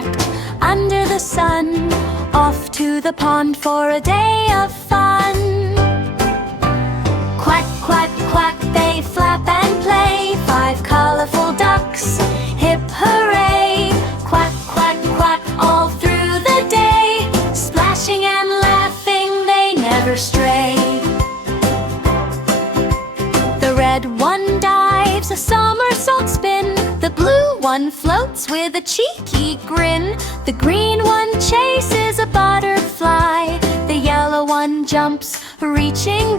quack under the sun, off to the pond for a day of fun. Quack, quack, quack, they flap and play, 5 colorful ducks, hip hooray! Quack, quack, quack, all through the day, splashing and laughing, they never stray. The red one dives a somersault spin, the blue one floats with a cheeky grin, the green one chases a butterfly, the yellow one jumps, reaching